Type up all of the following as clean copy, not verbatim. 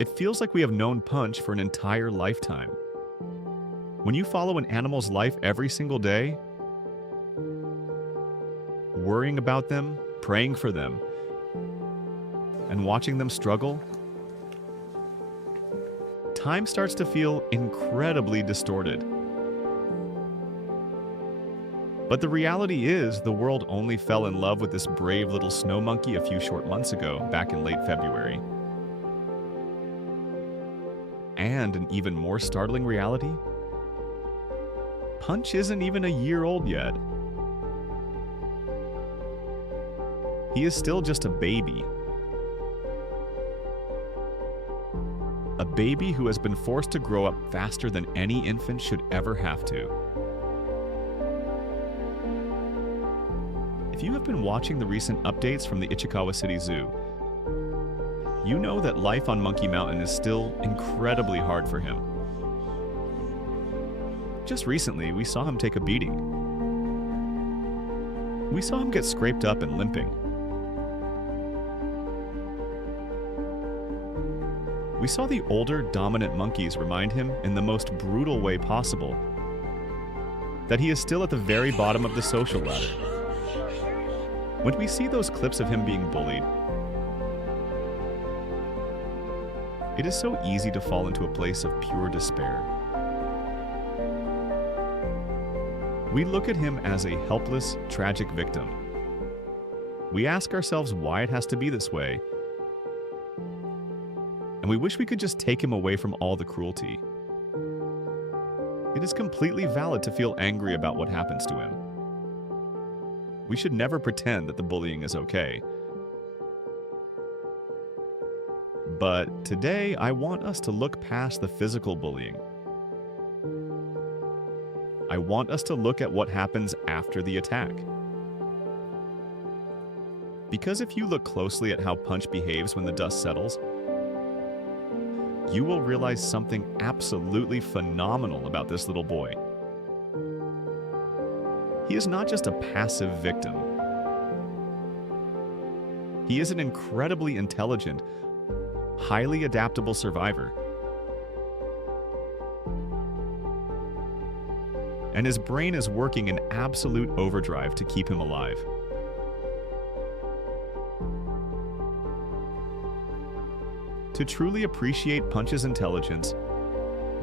It feels like we have known Punch for an entire lifetime. When you follow an animal's life every single day, worrying about them, praying for them, and watching them struggle, time starts to feel incredibly distorted. But the reality is, the world only fell in love with this brave little snow monkey a few short months ago, back in late February. And an even more startling reality, Punch isn't even a year old yet. He is still just a baby. A baby who has been forced to grow up faster than any infant should ever have to. If you have been watching the recent updates from the Ichikawa City Zoo, you know that life on Monkey Mountain is still incredibly hard for him. Just recently, we saw him take a beating. We saw him get scraped up and limping. We saw the older, dominant monkeys remind him, in the most brutal way possible, that he is still at the very bottom of the social ladder. When we see those clips of him being bullied, it is so easy to fall into a place of pure despair. We look at him as a helpless, tragic victim. We ask ourselves why it has to be this way, and we wish we could just take him away from all the cruelty. It is completely valid to feel angry about what happens to him. We should never pretend that the bullying is okay. But today, I want us to look past the physical bullying. I want us to look at what happens after the attack. Because if you look closely at how Punch behaves when the dust settles, you will realize something absolutely phenomenal about this little boy. He is not just a passive victim. He is an incredibly intelligent, highly adaptable survivor. And his brain is working in absolute overdrive to keep him alive. To truly appreciate Punch's intelligence,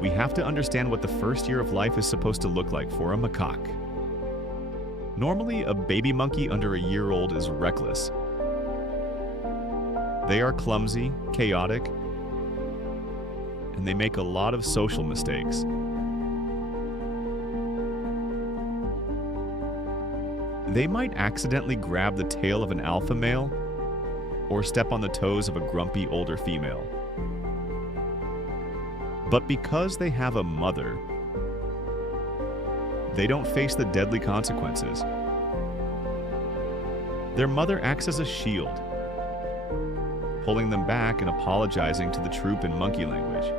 we have to understand what the first year of life is supposed to look like for a macaque. Normally, a baby monkey under a year old is reckless. They are clumsy, chaotic, and they make a lot of social mistakes. They might accidentally grab the tail of an alpha male or step on the toes of a grumpy older female. But because they have a mother, they don't face the deadly consequences. Their mother acts as a shield, pulling them back and apologizing to the troop in monkey language.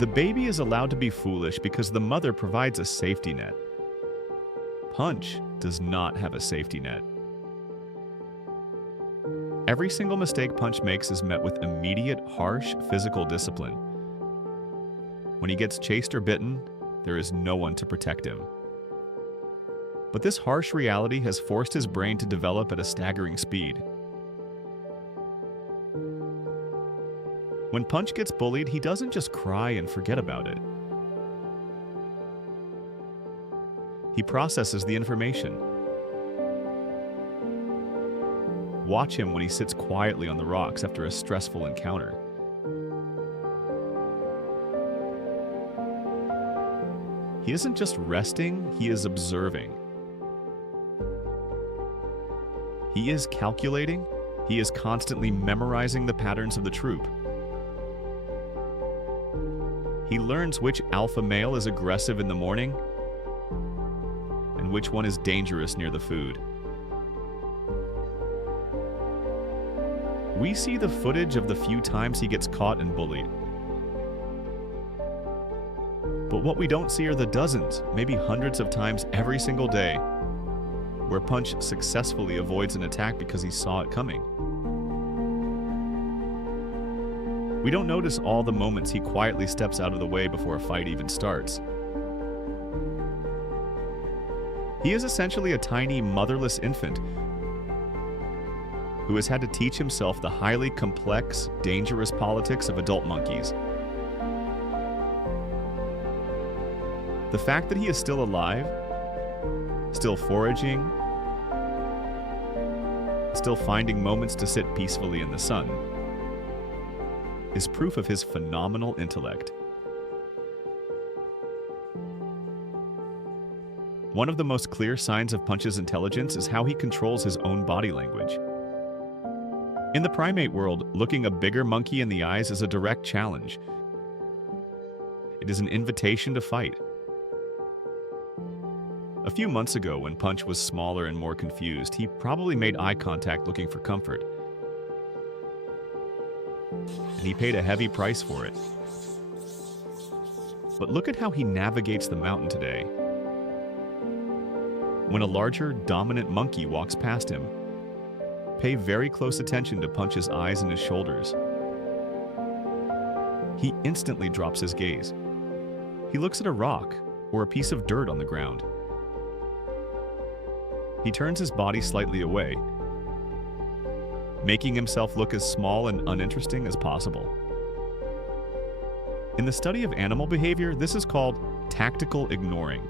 The baby is allowed to be foolish because the mother provides a safety net. Punch does not have a safety net. Every single mistake Punch makes is met with immediate, harsh physical discipline. When he gets chased or bitten, there is no one to protect him. But this harsh reality has forced his brain to develop at a staggering speed. When Punch gets bullied, he doesn't just cry and forget about it. He processes the information. Watch him when he sits quietly on the rocks after a stressful encounter. He isn't just resting, he is observing. He is calculating, he is constantly memorizing the patterns of the troop. He learns which alpha male is aggressive in the morning and which one is dangerous near the food. We see the footage of the few times he gets caught and bullied. But what we don't see are the dozens, maybe hundreds of times every single day where Punch successfully avoids an attack because he saw it coming. We don't notice all the moments he quietly steps out of the way before a fight even starts. He is essentially a tiny, motherless infant who has had to teach himself the highly complex, dangerous politics of adult monkeys. The fact that he is still alive, still foraging, still finding moments to sit peacefully in the sun, is proof of his phenomenal intellect. One of the most clear signs of Punch's intelligence is how he controls his own body language. In the primate world, looking a bigger monkey in the eyes is a direct challenge. It is an invitation to fight. A few months ago, when Punch was smaller and more confused, he probably made eye contact looking for comfort. And he paid a heavy price for it. But look at how he navigates the mountain today. When a larger, dominant monkey walks past him, pay very close attention to Punch's eyes and his shoulders. He instantly drops his gaze. He looks at a rock or a piece of dirt on the ground. He turns his body slightly away, making himself look as small and uninteresting as possible. In the study of animal behavior, this is called tactical ignoring.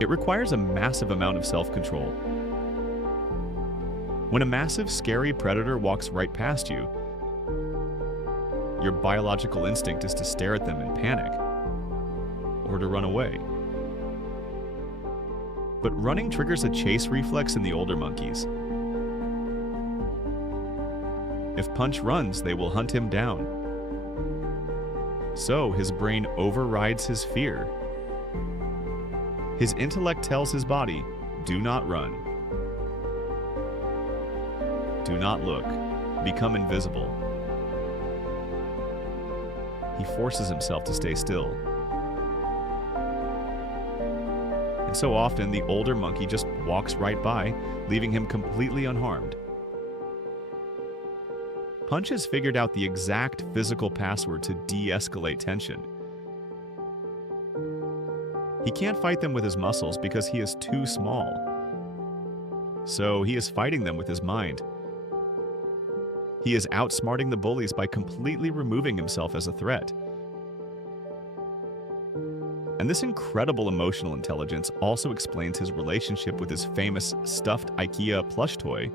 It requires a massive amount of self-control. When a massive, scary predator walks right past you, your biological instinct is to stare at them in panic or to run away. But running triggers a chase reflex in the older monkeys. If Punch runs, they will hunt him down. So his brain overrides his fear. His intellect tells his body, do not run. Do not look. Become invisible. He forces himself to stay still. And so often, the older monkey just walks right by, leaving him completely unharmed. Punch has figured out the exact physical password to de-escalate tension. He can't fight them with his muscles because he is too small. So he is fighting them with his mind. He is outsmarting the bullies by completely removing himself as a threat. And this incredible emotional intelligence also explains his relationship with his famous stuffed IKEA plush toy.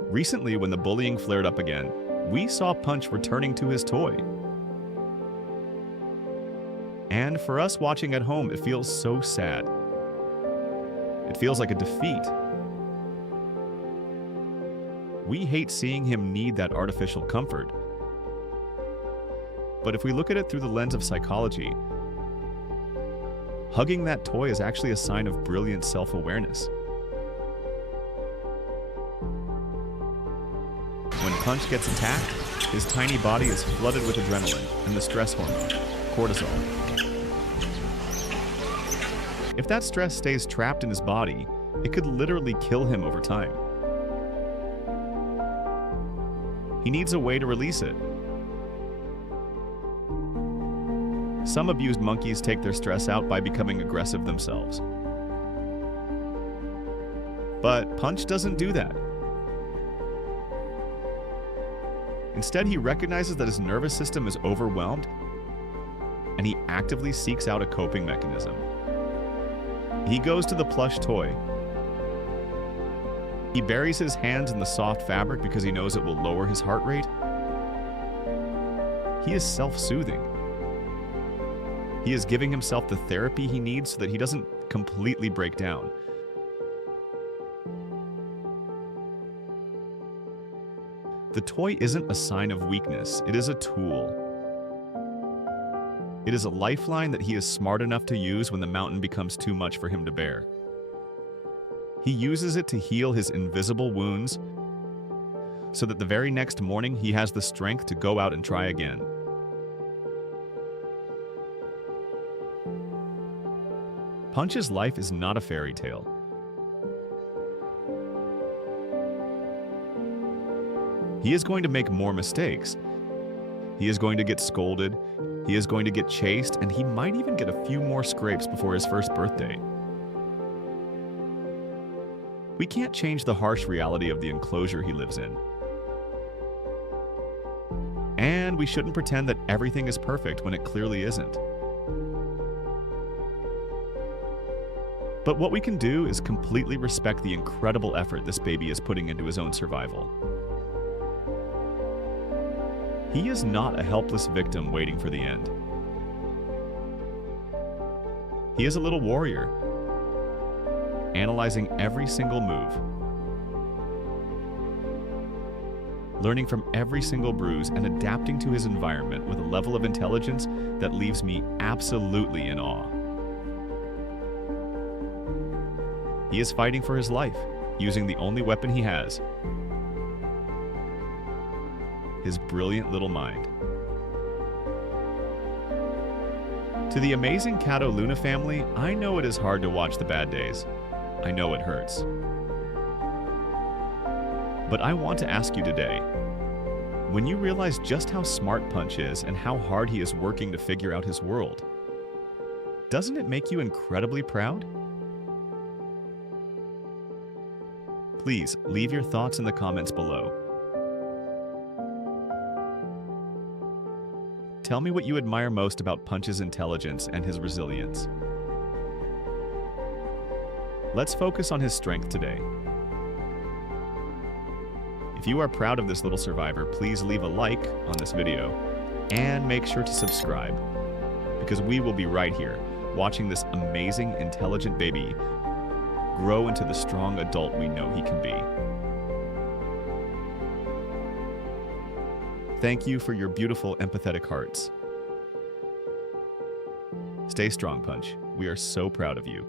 Recently, when the bullying flared up again, we saw Punch returning to his toy. And for us watching at home, it feels so sad. It feels like a defeat. We hate seeing him need that artificial comfort. But if we look at it through the lens of psychology, hugging that toy is actually a sign of brilliant self-awareness. When Punch gets attacked, his tiny body is flooded with adrenaline and the stress hormone, cortisol. If that stress stays trapped in his body, it could literally kill him over time. He needs a way to release it. Some abused monkeys take their stress out by becoming aggressive themselves. But Punch doesn't do that. Instead, he recognizes that his nervous system is overwhelmed, and he actively seeks out a coping mechanism. He goes to the plush toy. He buries his hands in the soft fabric because he knows it will lower his heart rate. He is self-soothing. He is giving himself the therapy he needs so that he doesn't completely break down. The toy isn't a sign of weakness, it is a tool. It is a lifeline that he is smart enough to use when the mountain becomes too much for him to bear. He uses it to heal his invisible wounds so that the very next morning he has the strength to go out and try again. Punch's life is not a fairy tale. He is going to make more mistakes. He is going to get scolded. He is going to get chased, and he might even get a few more scrapes before his first birthday. We can't change the harsh reality of the enclosure he lives in. And we shouldn't pretend that everything is perfect when it clearly isn't. But what we can do is completely respect the incredible effort this baby is putting into his own survival. He is not a helpless victim waiting for the end. He is a little warrior, analyzing every single move, learning from every single bruise and adapting to his environment with a level of intelligence that leaves me absolutely in awe. He is fighting for his life, using the only weapon he has, his brilliant little mind. To the amazing Catto Luna family, I know it is hard to watch the bad days. I know it hurts. But I want to ask you today, when you realize just how smart Punch is and how hard he is working to figure out his world, doesn't it make you incredibly proud? Please leave your thoughts in the comments below. Tell me what you admire most about Punch's intelligence and his resilience. Let's focus on his strength today. If you are proud of this little survivor, please leave a like on this video and make sure to subscribe, because we will be right here watching this amazing, intelligent baby grow into the strong adult we know he can be. Thank you for your beautiful, empathetic hearts. Stay strong, Punch. We are so proud of you.